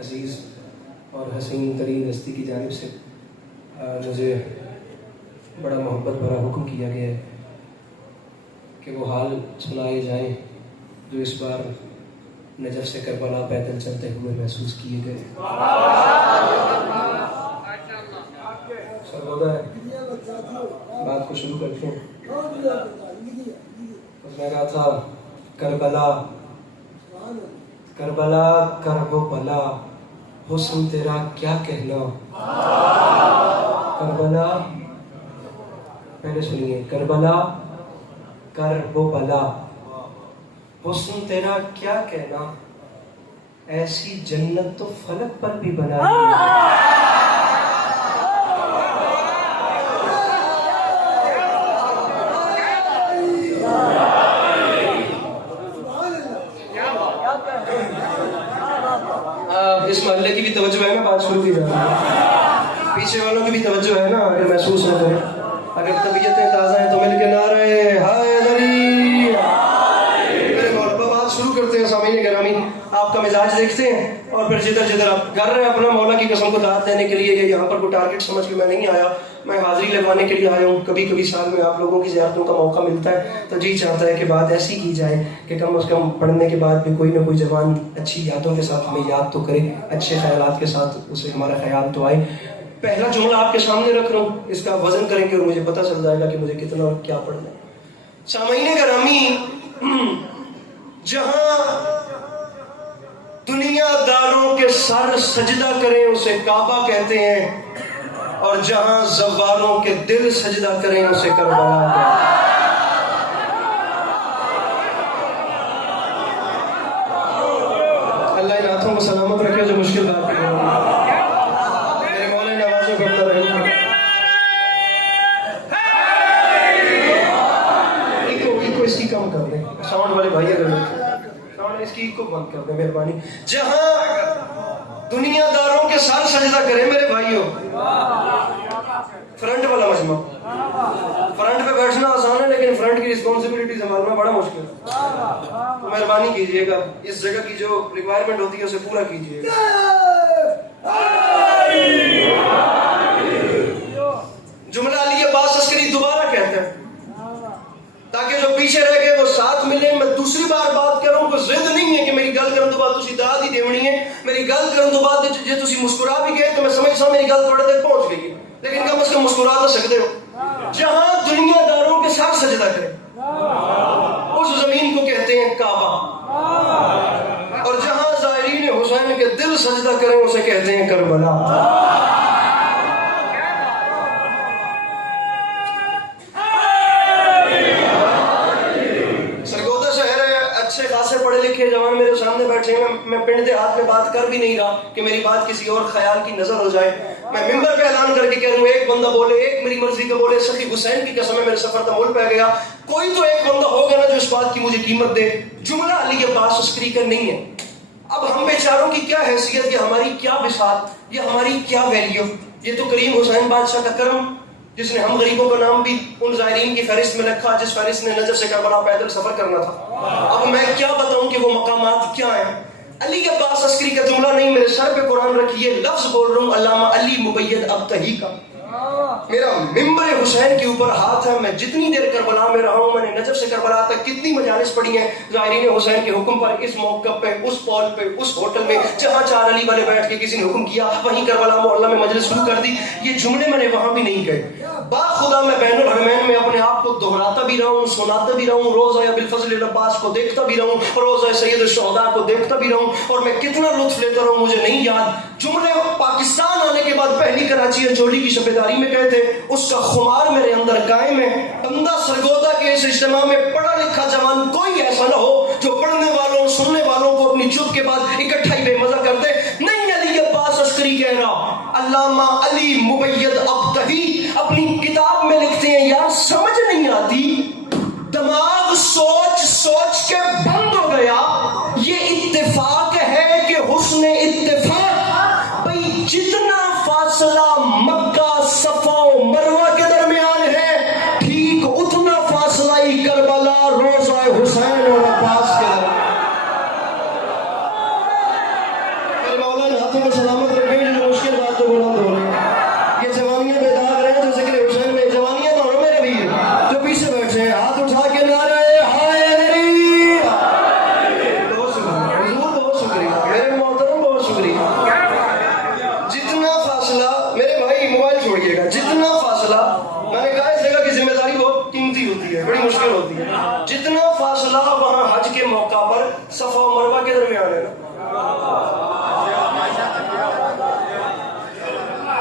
अजीज़ और हसीन तरीन हस्ती की जानिब से मुझे बड़ा मोहब्बत भरा हुक्म किया गया है कि वो हाल सुनाए जाएं जो इस बार नजफ से करबला पैदल चलते हुए महसूस किए गए। सरगोदा है, बात को शुरू करते हैं। मैं कहा था करबला करबला करबो भला हुस्न तेरा क्या कहना। करबला, पहले सुनिए, करबला करबो भला हुस्न तेरा क्या कहना, ऐसी जन्नत तो फलक पर भी बना दी। इस मोहल्ले की भी तवज्जो है ना, बात शुरू की जा रही है, पीछे वालों की भी तवज्जो है ना, अगर महसूस न करें, अगर तबीयतें ताज़ा हैं तो मिलके नारे हाय दरी। मेरे मौलवा बात शुरू करते हैं। सामीन गिरामी, आपका मिजाज देखते हैं और फिर जिधर जिधर आप कर रहे हैं अपना मौला की कसम को दाद देने के लिए, यहाँ पर कोई टारगेट समझ के मैं नहीं आया, मैं हाजिरी लगवाने के लिए आया हूँ। कभी कभी साल में आप लोगों की ज़ियारतों का मौका मिलता है तो जी चाहता है कि बात ऐसी की जाए कि कम अज़ कम पढ़ने के बाद भी कोई ना कोई जवान अच्छी यादों के साथ हमें याद तो करे, अच्छे ख्यालात के साथ उसे हमारा ख्याल तो आए। पहला जुमला आपके सामने रख रहा हूँ, इसका वजन करेंगे और मुझे पता चल जाएगा कि मुझे कितना और क्या पढ़ना है। सामीन गिरामी, जहां दुनियादारों के सर सजदा करें उसे काबा कहते हैं, और जहां ज़व्वारों के दिल सजदा करें उसे करबला कहते हैं। अल्लाह इन हाथों को सलामत रखे जो मुश्किल बात है। मेरे मौला नवाजों को अपना रहना। इको इसकी कम कर दें, साउंड वाले भाई अगर साउंड इसकी इको बंद कर दें मेहरबानी। जहां दुनियादारों के साथ सजदा करें मेरे भाइयों, फ्रंट वाला मजमा, फ्रंट पे बैठना आसान है लेकिन फ्रंट की रिस्पॉन्सिबिलिटी संभालना बड़ा मुश्किल है। तो मेहरबानी कीजिएगा, इस जगह की जो रिक्वायरमेंट होती है उसे पूरा कीजिएगा। जुमला अली अब्बास अस्करी दोबारा कहते हैं ताकि जो पीछे रह गए वो साथ मिले। मैं दूसरी बार बात कर रहा हूँ, कोई जिद नहीं है कि मेरी गल करने तो बाद तुसी दाद ही देवनी है। मेरी गल करने तो बाद जे तुसी मुस्कुरा भी गए तो मैं समझ मेरी गल थोड़े तक पहुंच गई है, लेकिन कम से कम मुस्कुरा तो सकते हो। जहां दुनियादारों के साथ सजदा करें उस जमीन को कहते हैं काबा, और जहां ज़ायरीन हुसैन के दिल सजदा करें उसे कहते हैं करबला। पढ़े लिखे जवान मेरे सामने बैठे हैं, मैं पिंड दे हाथ में बात कर भी नहीं रहा कि मेरी बात किसी और ख्याल की नजर हो जाए। मैं मिंबर पे ऐलान करके कह रहा हूं, एक बंदा बोले, एक मेरी मर्जी का बोले, सखी हुसैन की कसम है मेरे सफर का मोल पै गया। कोई तो एक बंदा होगा ना जो इस बात की मुझे कीमत दे। जुमला अली अब्बास अस्करी का नहीं है। अब हम बेचारों की क्या हैसियत, ये हमारी क्या बिसात, ये हमारी क्या वैल्यू। ये तो करीम हुसैन बादशाह का करम जिसने हम गरीबों का नाम भी उन ज़ायरीन की फहरिस्त में रखा जिस फहरिस्त ने नजफ से करबला पैदल सफर करना था। अब मैं क्या बताऊं कि वो मकामात क्या हैं। अली अब्बास अस्करी का जुमला नहीं, मेरे सर पे कुरान रखिए, लफ्ज बोल रहा हूं अल्लामा अली मुबय्यद अब्तही का। मेरा मिंबर हुसैन के ऊपर हाथ है। मैं जितनी देर करबला में रहा हूं, मैंने नजफ से करबला तक कितनी मजालिस पढ़ी हैं ज़ायरीन हुसैन के हुक्म पर, इस मौका पे, उस पॉल पे, उस होटल में जहां चार अली वाले बैठ के किसी ने हुक्म किया वहीं करबला मोहल्ला में मजलिस शुरू कर दी। ये जुमले मैंने वहां भी नहीं कहे। बाखुदा मैं बैनुल हरमैन में अपने आप को दोहराता भी रहा हूं, सुनाता भी रहा हूं, रोज़ा अबिल फज़ल अब्बास को देखता भी रहा हूं, रोज़ा सैयद शुहदा को देखता भी रहा हूं, और मैं कितना लुत्फ लेता रहा हूं मुझे नहीं याद। जुमले पाकिस्तान आने के बाद पहली कराची अंचोली की शफेदारी में गए थे, उसका खुमार मेरे अंदर कायम है। बंदा सरगोदा के इस इज्तिमा में पढ़ा लिखा जवान कोई ऐसा ना हो जो पढ़ने वालों सुनने वालों को अपनी चुप के बाद इकट्ठा ही बेमजा कर दे। नहीं, अली अब्बास अस्करी कह रहा, अल्लामा अली मुबय्यद अब्तही अपनी किताब में लिखते हैं, यार समझ नहीं आती, दिमाग सोच सोच के बंद हो गया। ये इत्तेफाक है कि हुस्न इत्तेफाक, भाई जितना फासला मक्का सफा मरवा के दरमियान है, ठीक उतना फासला ही करबला रोज़ा हुसैन और अब्बास के दरमियान। हाथों को सलामत रखें जो मुश्किल बात तो बुलंद हो रही है। ये जवानियां बेदाग रहे हैं जो जिक्र हुसैन में, जवानियां तो हो मेरे वीर जो पीछे बैठे हैं, हाथ उठा के नारे हाय हरी। बहुत शुक्रिया हुजूर, बहुत शुक्रिया मेरे मोहतरम, बहुत शुक्रिया। जितना फासला मेरे भाई, मोबाइल छोड़िएगा, जितना फासला, मैंने कहा इस जगह की जिम्मेदारी बहुत कीमती होती है, बड़ी मुश्किल होती है। जितना फासला वहां हज के मौका पर सफा और मरवा के दरमियान है ना,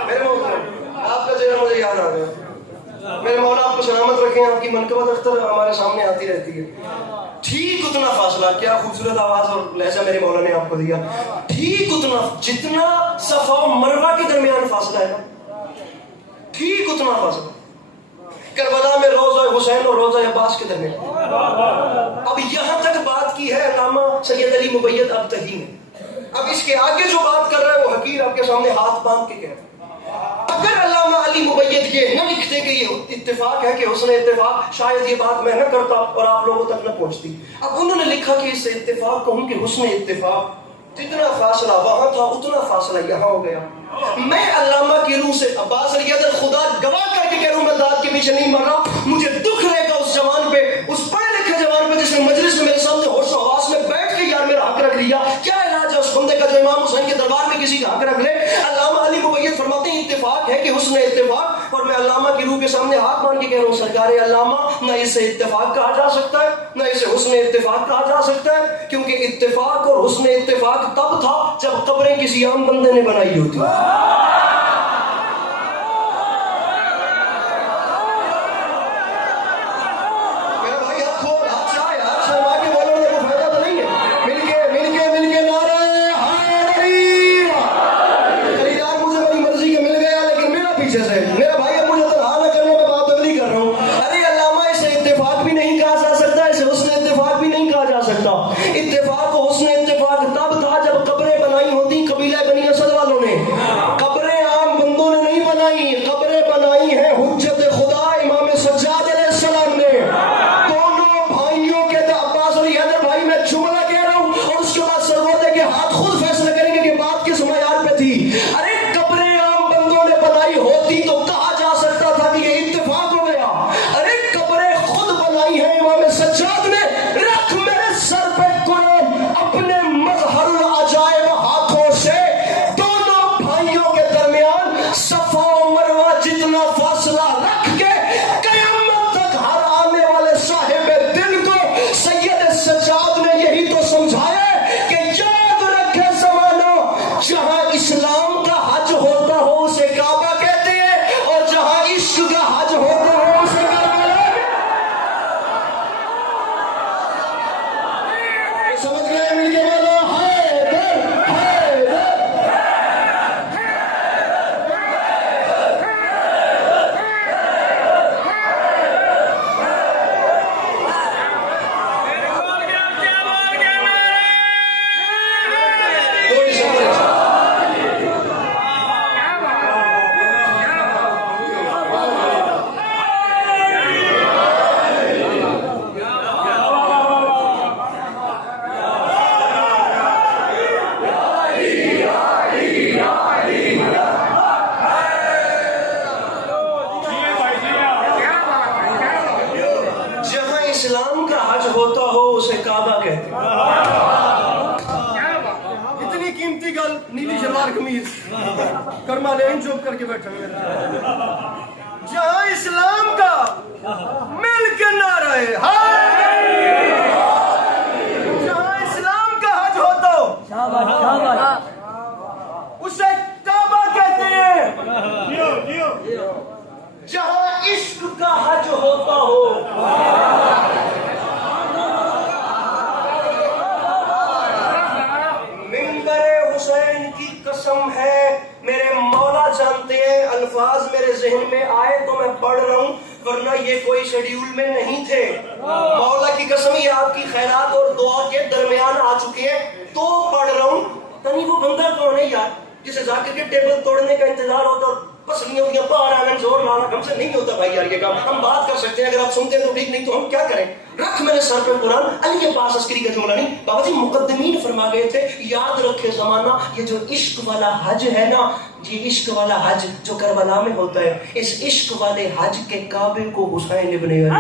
मेरे मोहतरम आपका चेहरा मुझे याद आ गया। मेरे मौला आपको सलामत रखें, आपकी मनकबत अख्तर हमारे सामने आती रहती है। ठीक उतना फासला, क्या खूबसूरत आवाज और लहजा मेरे मौला ने आपको दिया, ठीक उतना जितना सफा और मरवा के दरमियान फासला है ना, ठीक उतना फासला करबला में रोज़ा हुसैन और रोज़ा अब्बास के दरमियान। अब यहां तक बात की है अल्लामा सैयद अली मुबैयद अब तही ने। अब इसके आगे जो बात कर रहा है वो हकीर आपके सामने हाथ बांध के कह रहा है। अगर अल्लामा अली मुबैयद ये न लिखते कि ये इत्तेफाक है कि हुस्न इत्तेफाक, शायद ये बात मैं न करता और आप लोगों तक न पहुंचती। अब उन्होंने लिखा कि इससे इत्तेफाक कहूं कि हुस्न इत्तेफाक, जितना फासला वहां था उतना फासला यहां हो गया। मैं अल्लामा की रूह से अब्बास अली अदर खुदा गवाह करके कह रहा हूं, मैं दाद के पीछे नहीं मर रहा। मुझे दुख रहेगा उस जवान पे, उस पढ़े लिखे जवान पे जिसने मजलिस में मेरे सामने होश और हवास में बैठ के यार मेरा हक रख लिया। क्या इलाज है उस बंदे का जो इमाम हुसैन के दरबार में किसी का हक रख ले। अल्लामा अली मुबैयद फरमाते हैं इत्तेफाक है कि हुस्न इत्तेफाक, और मैं अल्लामा की रूह के सामने हाथ मान के कह रहा हूं सरकार अल्लामा, न इसे इत्तेफाक कहा जा सकता है न इसे हुस्न इत्तेफाक कहा जा सकता है, क्योंकि इत्तेफाक और हुस्न इत्तेफाक तब था जब कब्रें किसी आम बंदे ने बनाई होती। करके बैठा जहां इस्लाम का मिल के नारा है, जहां इस्लाम का हज होता हो उसे काबा कहते हैं। जहां इश्क का हज होता हो मिंबरे हुसैन की कसम है, मेरे मौला जानते हैं अल्फाज मेरे जहन में आए तो मैं पढ़ रहा हूं, वरना ये कोई शेड्यूल में नहीं थे। मौला की कसम ये आपकी खैरात और दुआ के दरमियान आ चुके हैं तो पढ़ रहा हूं। तनी वो बंदा कौन है यार जिसे जाकर के टेबल तोड़ने का इंतजार होता और पसलियों की बाहर आना, जोर लाना हमसे नहीं होता भाई यार ये काम। हम बात कर सकते हैं, अगर आप सुनते हैं तो ठीक, नहीं तो हम क्या करें। रख मेरे सर पे कुरान, अली के पास अस्करी का जुमला नहीं। बाबा जी मुकद्दमीन फरमा गए थे, याद रखे जमाना, ये जो इश्क वाला हज है ना, ये इश्क वाला हज जो करबला में होता है, इस इश्क वाले हज के काबे को हुसैन इब्ने अली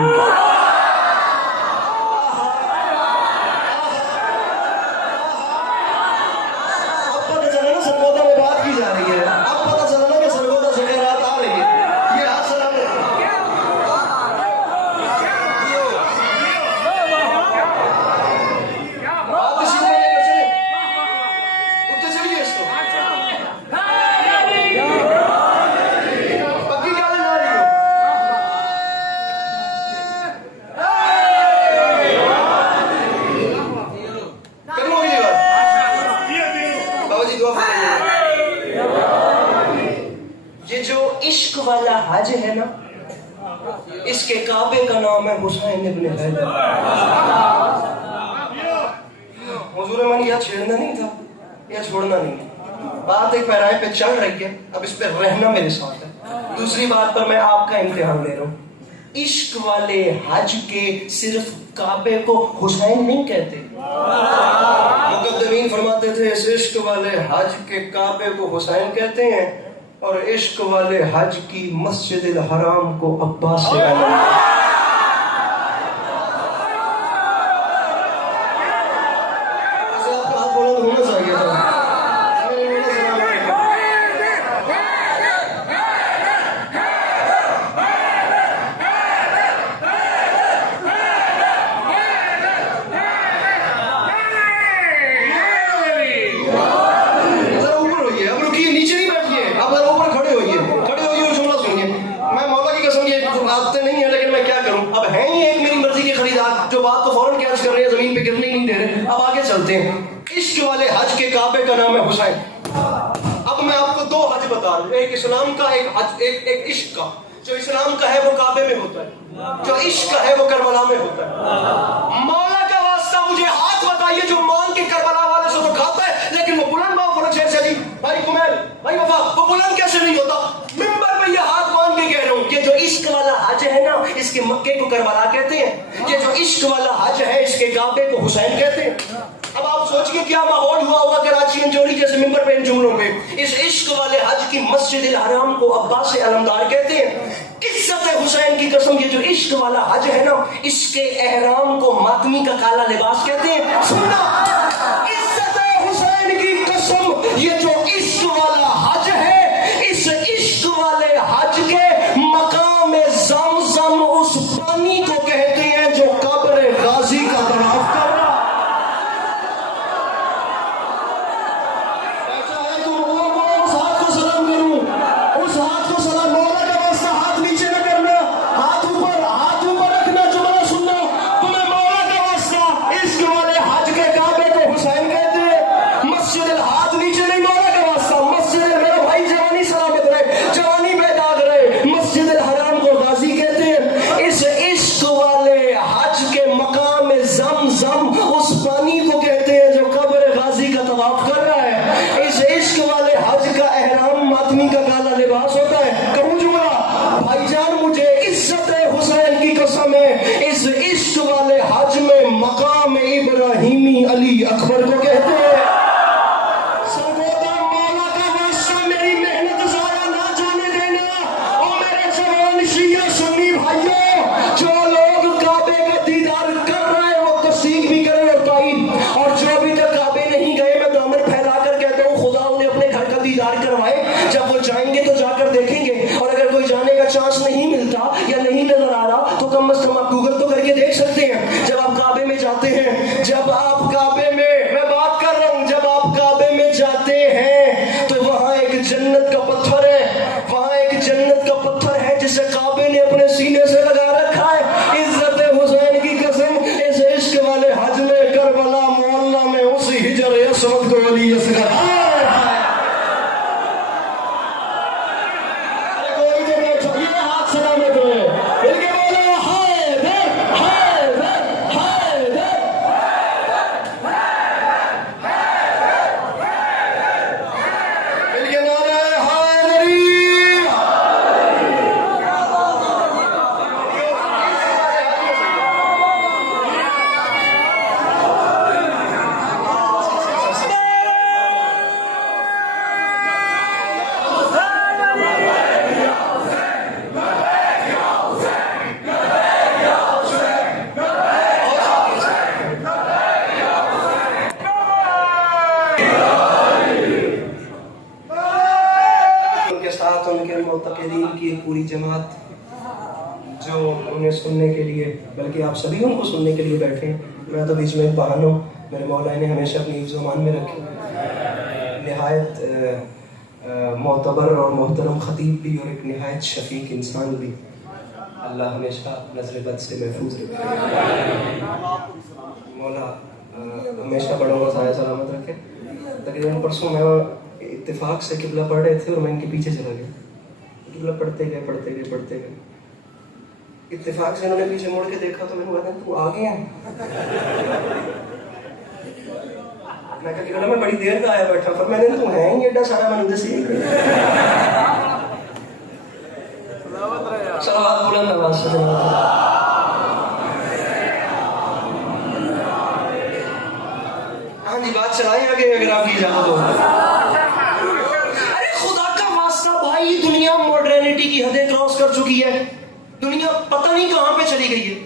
हज है ना, इसके काबे का नाम है हुसैन इब्ने अली। हुजूर मन यह छेड़ना नहीं था, यह छोड़ना नहीं था। बात एक पैराए पे चल रही है, अब इस पे रहना मेरे साथ है। दूसरी बात पर मैं आपका इम्तिहान ले रहा हूँ। इश्क वाले हज के सिर्फ काबे को हुसैन नहीं कहते। मुकद्दमीन फरमाते थे इस इश्क वाले हज के काबे को हुसैन कहते हैं, और इश्क वाले हज की मस्जिद हराम को अब्बास से आपका हाथ बुलंद होना चाहिए था। इश्क वाले हज के काबे का नाम है हुसैन। अब मैं आपको दो हज बता रहा हूं, एक इस्लाम का, एक हज, एक इश्क का। जो इस्लाम का है वो काबे में होता है, जो इश्क का है वो करबला में होता है। मौला का वास्ता मुझे हाथ बताइए जो मांग के करबला वाले से तो खाता है, लेकिन वो बुलंद बाबू जैसे जी भाई कुमैल भाई वफा, वो बुलंद कैसे नहीं होता। मिंबर में ये हाथ मांग के कह रहा हूं, ये जो इश्क वाला हज है ना, इसके मक्के को करबला कहते हैं। ये जो इश्क वाला हज है, इसके काबे को हुसैन कहते हैं। अब आप सोचिए क्या माहौल हुआ होगा कराची अंजोरी जैसे मिंबर पे इन जुमलों पे। इस इश्क वाले हज की मस्जिद हराम को अब्बास अलमदार कहते हैं। इज्जत हुसैन की कसम, ये जो इश्क वाला हज है ना, इसके एहराम को मातमी का काला लिबास कहते हैं। सुनना, इज्जत हुसैन की कसम, ये जो इश्क वाला हज है, इस इश्क वाले हज के मकाम ज़मज़म उस पानी को कहते हैं जो कब्र गाजी का तवाफ कर रहा। अली अकबर को कहते हैं। सरगोदा मौला का वास्ता मेरी मेहनत ज़ाया ना जाने देना। और मेरे जवान शिया सुन्नी भाइयों, जो लोग काबे का दीदार कर रहे हैं वो तस्दीक भी करें और ताईद, और जो अभी तक काबे नहीं गए, मैं दामन फैला कर कहता हूँ खुदा उन्हें अपने घर का दीदार करवाए। जब वो जाएंगे तो जाकर देखेंगे, और अगर कोई जाने का चांस नहीं मिलता या नहीं नजर आ रहा तो कम से कम आप गूगल तो करके देख सकते हैं। जब आप काबे में जाते हैं, जब आप काबे में, मैं बात कर रहा हूं, जब आप काबे में जाते हैं तो वहां एक जन्नत का पत्थर है, वहां एक जन्नत का पत्थर है जिसे काबे ने अपने सीने से लगा रखा है। इज्जत हुसैन की कसम, इस इश्क वाले हज में करबला मोहल्ला में उस हिजर असवद को वली असगर मुतक़िदीन की एक पूरी जमात जो उन्हें सुनने के लिए, बल्कि आप सभी उनको सुनने के लिए बैठे हैं। मैं तो बीच में एक बहाना हूँ, मेरे मौला ने हमेशा अपनी हिफ्ज़-ओ-मान में रखे। नहायत मोतबर और मोहतरम ख़तीब भी और एक नहायत शफ़ीक इंसान भी, अल्लाह हमेशा नज़र बद से महफूज रखे। मौला हमेशा बड़ों को साया सलामत रखे। तकरीबन परसों मैं इत्तेफाक से किबला पढ़ रहे थे और मैं इनके पीछे चला गया। किबला पढ़ते गए। इत्तेफाक से इन्होंने पीछे मुड़ के देखा तो मैंने कहा तू आ गया। मैं कहा किबला मैं बड़ी देर का आया बैठा, पर मैंने तू है ही एडा सारा मैंने उधर से सलावत बुलंद आवाज से। हाँ जी, बात चलाएं आगे अगर आपकी इजाजत हो। अरे खुदा का वास्ता भाई, दुनिया मॉडर्निटी की हदें क्रॉस कर चुकी है। दुनिया पता नहीं कहां पे चली गई है।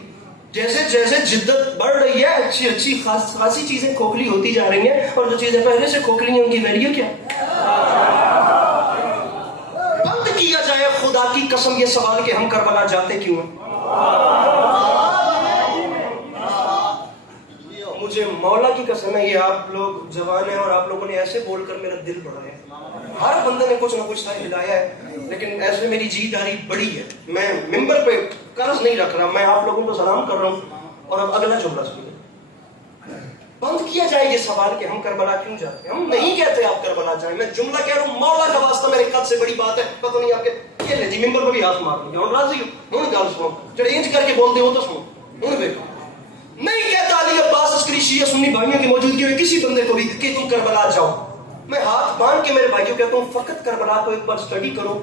जैसे जैसे जिद्दत बढ़ रही है, अच्छी खासी चीजें खोखली होती जा रही हैं, और जो चीजें पहले से खोखली हैं उनकी वैल्यू क्या? बंद किया जाए खुदा की कसम ये सवाल कि हम करबला जाते क्यों हैं। मुझे मौला की कसम है, ये आप लोग जवान हैं और आप लोगों ने ऐसे बोलकर मेरा दिल बढ़ाया। हर बंदे ने कुछ ना कुछ हिलाया है, लेकिन ऐसे मेरी जीदारी बड़ी है। मैं मिंबर पे कर्ज नहीं रख रहा, मैं आप लोगों को सलाम कर रहा हूँ। और अब अगला जुमला सुनिए। बंद किया जाए ये सवाल कि हम करबला क्यों जाते हैं। हम नहीं कहते आप करबला जाए, मैं जुमला कह रहा हूँ, मौला का वास्ता मेरे कद से बड़ी बात है। पता नहीं आपके ये ले जी मिंबर पर भी हाथ मार दूंगा और राजी हूँ गाल सुनो जब इंज करके बोलते हो तो सुनो हूँ देखो। नहीं कहता अली अब्बास अस्करी शिया सुन्नी भाइयों की मौजूदगी में किसी बंदे को भी कि तुम करबला जाओ। मैं हाथ बांध के मेरे भाइयों कहता हूँ फकत करबला को एक बार स्टडी करो।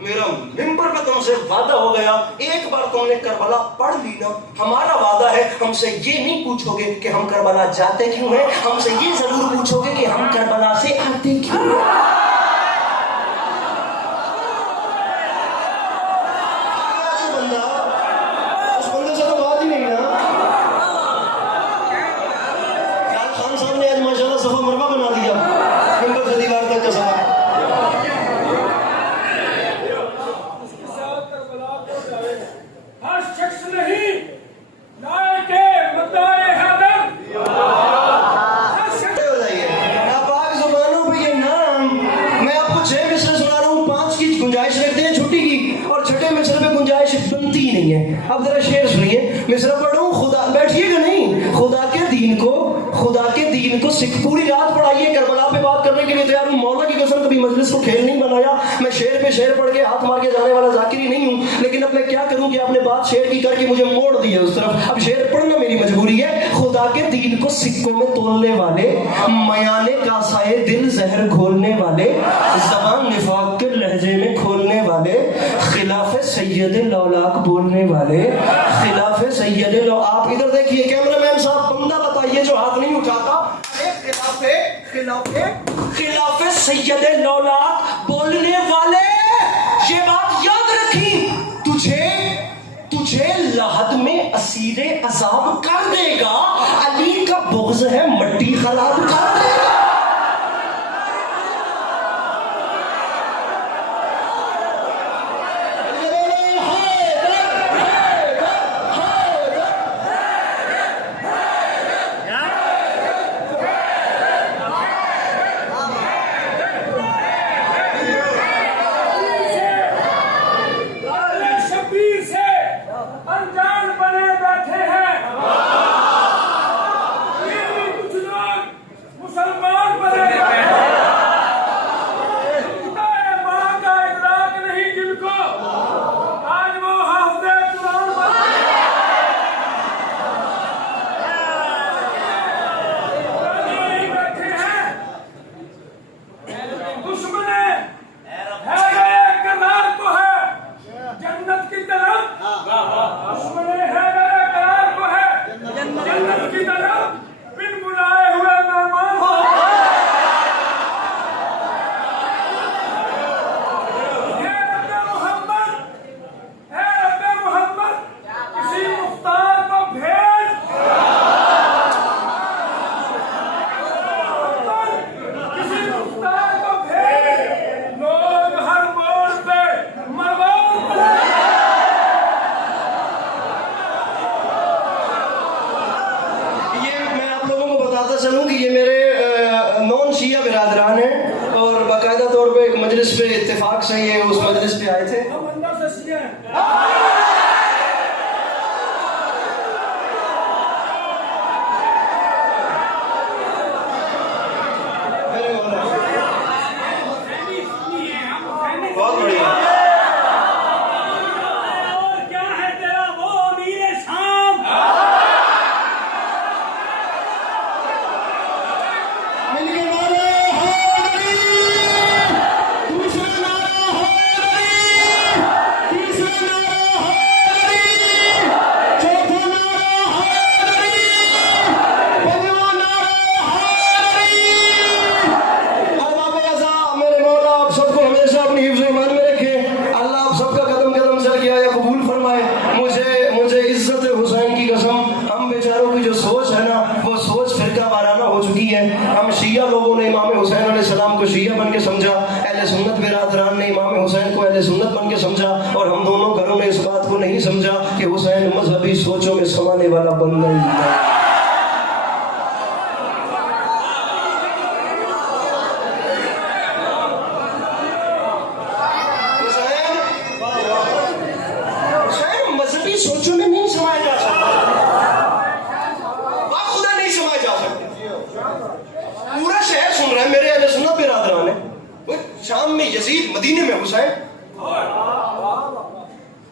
मेरा मिंबर पे तुमसे वादा हो गया, एक बार तुमने करबला पढ़ ली ना, हमारा वादा है हमसे ये नहीं पूछोगे कि हम करबला जाते क्यों हैं, हमसे ये जरूर पूछोगे कि हम करबला से आते क्यों हैं। अब जरा शेर सुनिए, मिसरा पढ़ूं। खुदा बैठिएगा नहीं, खुदा के दीन को सिख पूरी रात पढ़ाइए। करबला पे बात करने के लिए तैयार हूं। मौला की कसम कभी मजलिस को खेल नहीं बनाया। मैं शेर पे शेर पढ़ के हाथ मार के जाने वाला जाकिरी नहीं हूं, लेकिन अब मैं क्या करूं कि आपने बात शेर की करके मुझे मोड़ दिया उस तरफ। अब शेर पढ़ना मेरी मजबूरी है। खुदा के दीन को सिक्कों में तोलने वाले, मयाने कासाए दिल जहर घोलने वाले, ज़बान निफाक के लहजे में खोलने वाले, खिलाफे सैयद लौलाक बोलने वाले, खिलाफे सैयद लौ। आप इधर देखिए कैमरामैन साहब, बंदा बताइए जो हाथ नहीं उठाता। खिलाफे सैयद लौलाक बोलने वाले, ये बात याद रखी। तुझे लहद में असीरे अजाब कर देगा, अली का बुग़्ज़ है मट्टी खराब कर देगा। बयान है और बाकायदा तौर पे एक मजलिस पे इत्तेफाक से ये उस मजलिस पे आए थे। बहुत बढ़िया। हम शिया लोगों ने इमाम हुसैन अलैहिस्सलाम को शिया बन के समझा, अहले सुन्नत बिरादरान ने इमाम हुसैन को अहले सुन्नत बन के समझा, और हम दोनों घरों ने इस बात को नहीं समझा कि हुसैन मजहबी सोचों में समाने वाला बन गया। हुसैन मजहबी सोचों में नहीं समाया जा सकता, खुदा नहीं समाया जा सकता। पूरा शहर सुन रहा है, मेरे अहले सुन्नत बिरादरान है, शाम में यजीद, मदीने में हुसैन।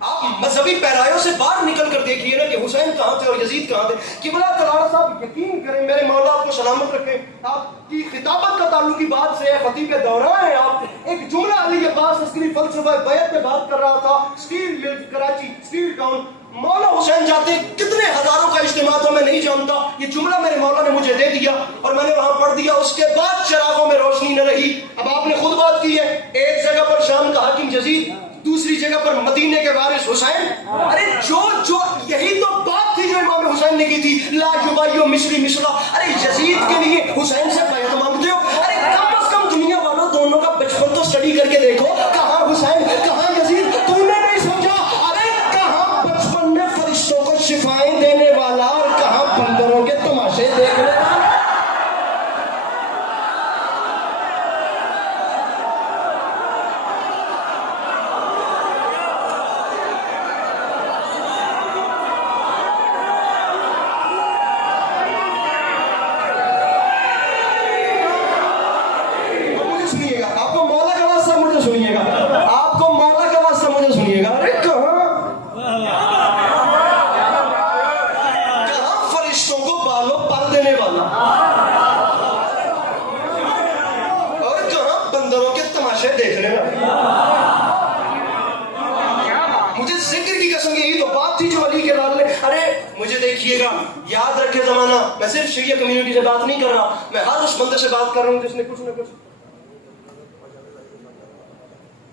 आप मजहबी पैरायों से बाहर निकल कर देखिए ना कि हुसैन कहाँ थे और यजीद कहाँ थे। किबला तलाड़ा साहब यकीन करें, मेरे मौला आपको सलामत रखें, आपकी खिताबत का ताल्लुक की बात से है, खतीब के दौरान है। आप एक जुमला अली के पास अस्करी फलसफा बैत में बात कर रहा था, steel mill Karachi, steel town, मौला हुसैन जाते कितने हजारों का इज्तिमा था मैं नहीं जानता, ये जुमला मेरे मौला ने मुझे दे दिया और मैंने वहां पढ़ दिया। उसके बाद चिरागों में रोशनी न रही। अब आपने खुद बात की है, एक जगह पर शाम का हाकिम यजीद, दूसरी जगह पर मदीने के वारिस हुसैन। अरे जो जो यही तो बात थी जो इमाम हुसैन ने की थी, ला युबायु मिस्री मिसला। अरे यजीद के लिए हुसैन से बैत मांगते हो? अरे कम से कम दुनिया वालों दोनों का बचपन तो स्टडी करके देखो, कहाँ हुसैन कहाँ यजीद, तुमने नहीं समझा। अरे कहाँ बचपन में फरिश्तों को शिफाएं देने वाला और कहाँ बंदरों के तमाशे देखने वाला। आपको मौला का वास्ता मुझे सुनिएगा। अरे कहाँ फरिश्तों को बालों पर देने वाला और कहाँ बंदरों के तमाशे देखने वाला। मुझे जिक्र की कसम, यही तो बात थी जो अली के लाल ने। अरे मुझे देखिएगा, याद रखे जमाना, मैं सिर्फ शिया कम्युनिटी से बात नहीं कर रहा, मैं हर उस बंदे से बात कर रहा हूँ जिसने कुछ न कुछ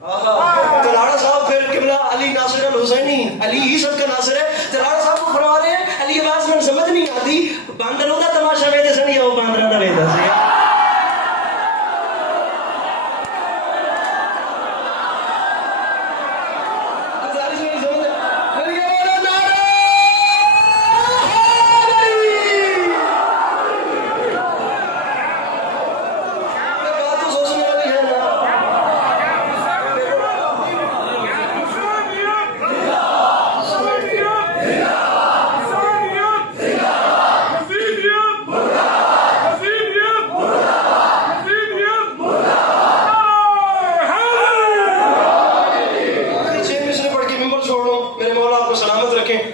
तलाड़ा साहब, फिर किबला अली नासिर अल हुसैनी, अली ही सबका नासिर है। तलाड़ा साहब को फरमा रहे हैं अली के पास में समझ नहीं आती, बांदरों का तमाशा वेदे से नहीं हो, बांदरों का वेदा से।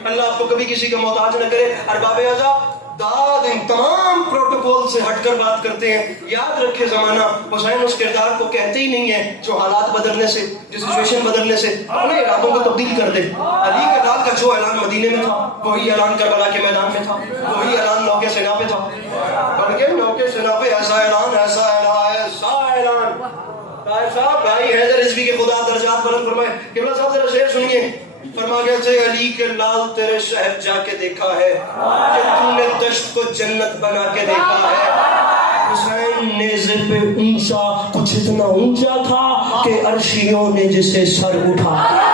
अल्लाह आपको कभी किसी का मोहताज न करे। अरबाब आज़ा दाद इन तमाम प्रोटोकॉल से हटकर बात करते हैं। याद रखे जमाना, हुसैन उस किरदार को कहते ही नहीं है जो हालात बदलने से, जो सिचुएशन बदलने से अपने इरादों को तब्दील कर दे। अली के लाल का जो ऐलान मदीने में था, वही ऐलान करबला के मैदान में था, वही ऐलान नौके सेना पे था। बल्कि नौके सेना पे ऐसा ऐलान, ऐसा ऐलान, ऐसा ऐलान। साहब भाई हैदर रिजवी के खुदा दर्जात बुलंद फरमाए। किबला साहब जरा शेर सुनिए। फरमा गया थे अली के लाल तेरे शहर जाके देखा है कि तूने दश्त को जन्नत बना के देखा है। हुसैन नेज़े पे ऊंचा, कुछ इतना ऊंचा था कि अर्शियों ने जिसे सर उठाया।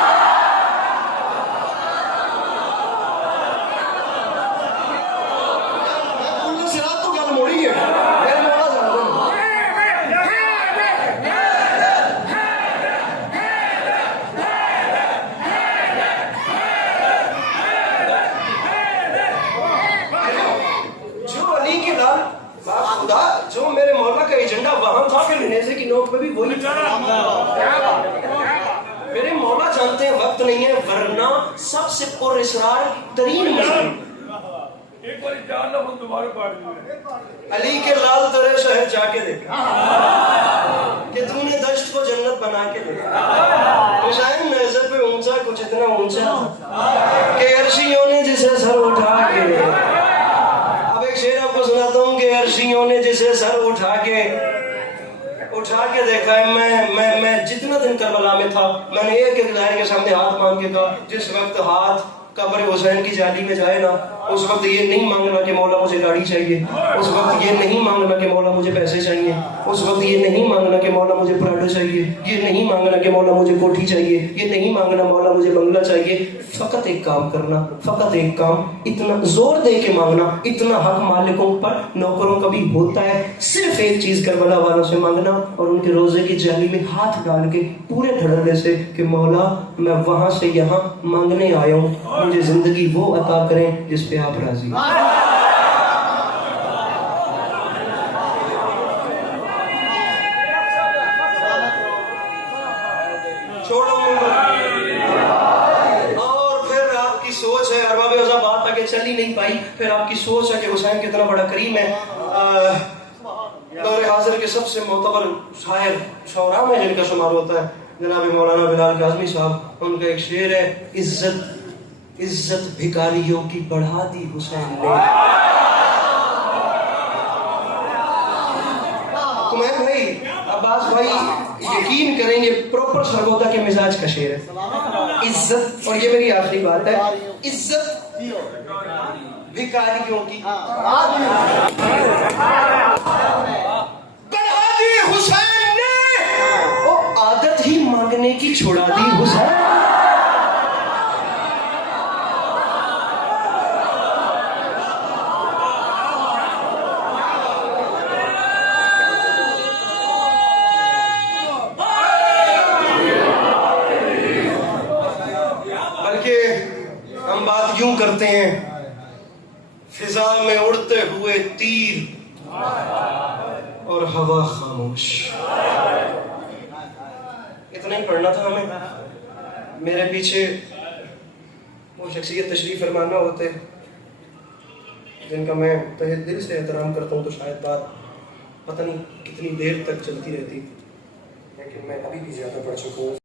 योग पे भी वही। मेरे मौला जानते हैं वक्त नहीं है, वरना सबसे पुरअसरार तरीन मजहब एक बार जान लो हम दोबारा पढ़ अली के लाल तेरे शहर जाके देखा कि तूने दश्त को जन्नत बना के देखा। हुसैन नजर पे ऊंचा कुछ इतना ऊंचा कि अर्शियों ने जिसे सर उठा के, अब एक शेर आपको सुनाता हूँ कि अर्शियों ने जिसे सर उठा के देखा है। मैं जितना दिन करबला में था, मैंने एक एक ज़ाहिर के सामने हाथ मांग के कहा, जिस वक्त हाथ कब्र हुसैन की जाली में जाए ना, उस वक्त ये नहीं मांगना कि मौला मुझे गाड़ी चाहिए, उस वक्त ये नहीं मांगना कि मौला मुझे पैसे चाहिए, उस वक्त ये नहीं मांगना कि मौला मुझे पराठा चाहिए, ये नहीं मांगना कि मौला मुझे कोठी चाहिए, ये नहीं मांगना मौला मुझे बंगला चाहिए। फकत एक काम करना, फकत एक काम, इतना जोर दे के मांगना, इतना हक मालिकों पर नौकरों का भी होता है। सिर्फ एक चीज करबला वालों से मांगना और उनके रोजे की जाली में हाथ डाल के पूरे धड़ल्ले से कि मौला मैं वहां से यहाँ मांगने आया हूँ, मुझे जिंदगी वो अता करें जिस पे आप राजी। छोड़ो और फिर आपकी सोच है, अरबाब वज़ा बात आगे चल ही नहीं पाई, फिर आपकी सोच है कि हुसैन कितना बड़ा करीम है। दौरे हाजिर के सबसे मोतबर शायर शौरा में जिनका शुमार होता है जनाब मौलाना बिलाल काज़मी साहब, उनका एक शेर है, इज्जत भिखारियों की बढ़ा दी हुसैन ने। कुमैर भाई, अब्बास भाई यकीन करेंगे प्रॉपर सरगोदा के मिजाज का शेर है। इज्जत, और ये मेरी आखिरी बात है, इज्जत भिखारियों की बढ़ा दी हुसैन ने, वो आदत ही मांगने की छुड़ा दी हुसैन। हम बात यूं करते हैं, फिजा में उड़ते हुए तीर और हवा खामोश। इतना ही पढ़ना था हमें। मेरे पीछे वो शख्सियत तशरीफ फरमाना होते जिनका मैं तहे दिल से एहतराम करता हूँ, तो शायद बात पता नहीं कितनी देर तक चलती रहती, लेकिन मैं अभी भी ज्यादा पढ़ चुका हूँ।